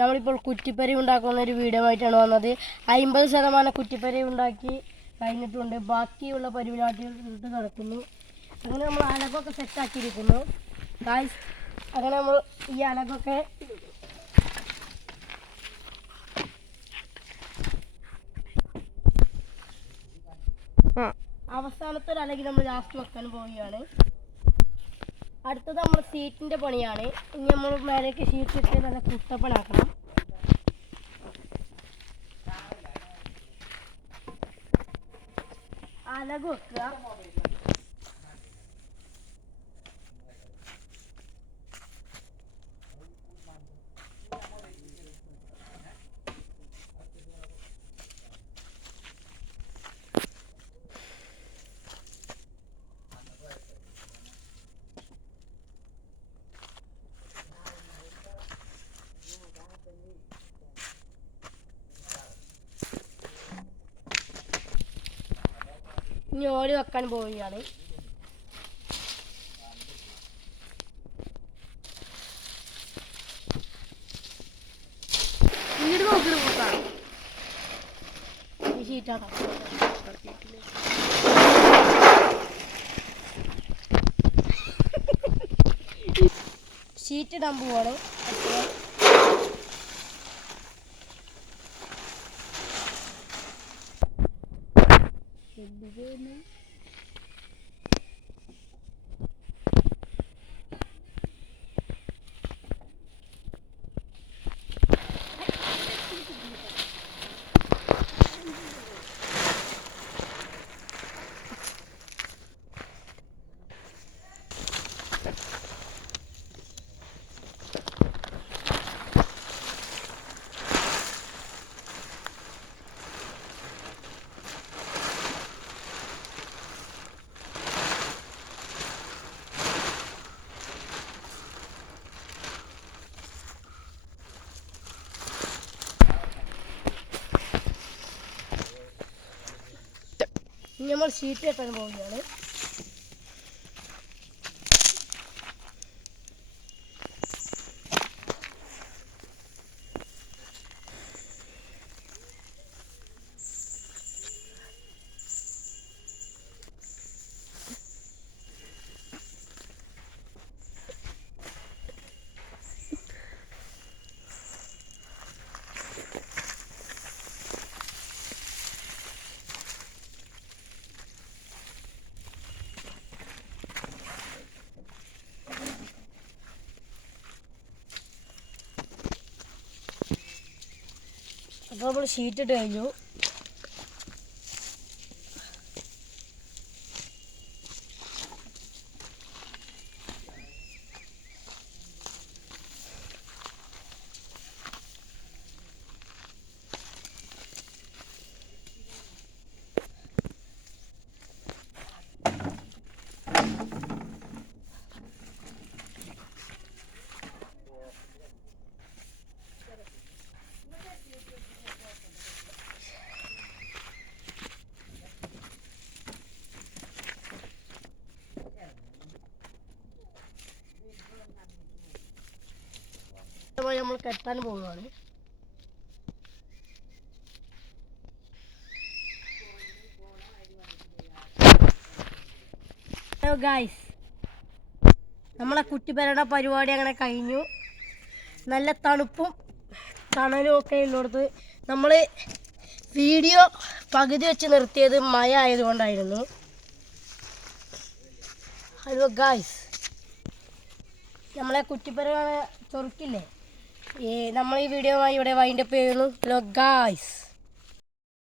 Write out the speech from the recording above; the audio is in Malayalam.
നമ്മളിപ്പോൾ കുറ്റിപ്പരി ഉണ്ടാക്കുന്ന ഒരു വീഡിയോ ആയിട്ടാണ് വന്നത്. 50% കുറ്റിപ്പരി ഉണ്ടാക്കി കഴിഞ്ഞിട്ടുണ്ട്. ബാക്കിയുള്ള പരിപാടികളിലോട്ട് നടക്കുന്നു. അങ്ങനെ നമ്മൾ അലകൊക്കെ സെറ്റാക്കിയിരിക്കുന്നു ഗായ്സ്. അങ്ങനെ നമ്മൾ ഈ അലകൊക്കെ അവസാനത്തെ ഒരു അലകി നമ്മൾ ലാസ്റ്റ് വെക്കാൻ പോവുകയാണ്. അടുത്തത് നമ്മൾ സീറ്റിൻ്റെ പണിയാണ്. ഇനി നമ്മൾ മേലേക്ക് ഷീറ്റ് ഇട്ട് നല്ല കുട്ടപ്പനാക്കണം. അലക് വെക്കുക. ഇനി ഓല് വെക്കാൻ പോവുകയാണ്. വീട് നോക്കിയിട്ട് പോക്കാം. ഈ ഷീറ്റാണ് ഷീറ്റ് ഇടാൻ പോവാണ്. ഇനി നമ്മൾ ഷീറ്റ് കെട്ടാൻ പോവുകയാണ്. അപ്പോൾ നമ്മൾ ഷീറ്റ് ഇട്ട് കഴിഞ്ഞു. നമ്മൾ കെട്ടാൻ പോവുകയാണ്. ഹലോ ഗായ്സ്, നമ്മളെ കുറ്റിപ്പരയുടെ പരിപാടി അങ്ങനെ കഴിഞ്ഞു. നല്ല തണുപ്പും തണലും ഒക്കെ ഉള്ളിടത്ത് നമ്മൾ വീഡിയോ പകുതി വെച്ച് നിർത്തിയത് മഴ ആയതുകൊണ്ടായിരുന്നു. ഹലോ ഗായ്സ്, നമ്മളെ കുറ്റിപ്പര ചൊറുക്കില്ലേ, നമ്മൾ ഈ വീഡിയോ ഇവിടെ വൈൻഡപ്പ് ചെയ്യുന്നു. Hello guys.